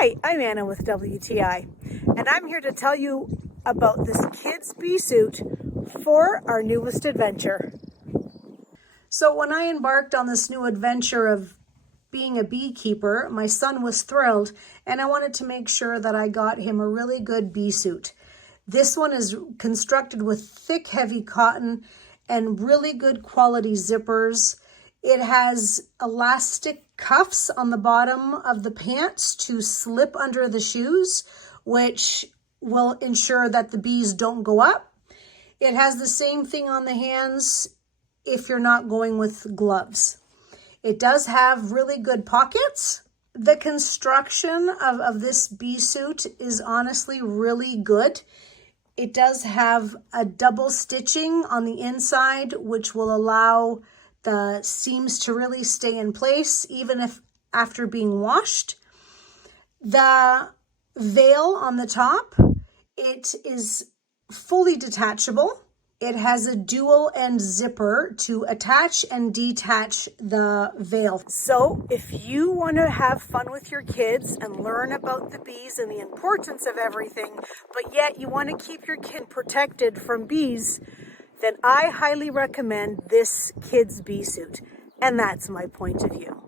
Hi, I'm Anna with WTI, and I'm here to tell you about this kid's bee suit for our newest adventure. So when I embarked on this new adventure of being a beekeeper, my son was thrilled, and I wanted to make sure that I got him a really good bee suit. This one is constructed with thick, heavy cotton and really good quality zippers. It has elastic cuffs on the bottom of the pants to slip under the shoes, which will ensure that the bees don't go up. It has the same thing on the hands if you're not going with gloves. It does have really good pockets. The construction of this bee suit is honestly really good. It does have a double stitching on the inside, which will allow the seams to really stay in place, even if after being washed. The veil on the top, it is fully detachable. It has a dual end zipper to attach and detach the veil. So if you want to have fun with your kids and learn about the bees and the importance of everything, but yet you want to keep your kid protected from bees, then I highly recommend this kid's bee suit. And that's my point of view.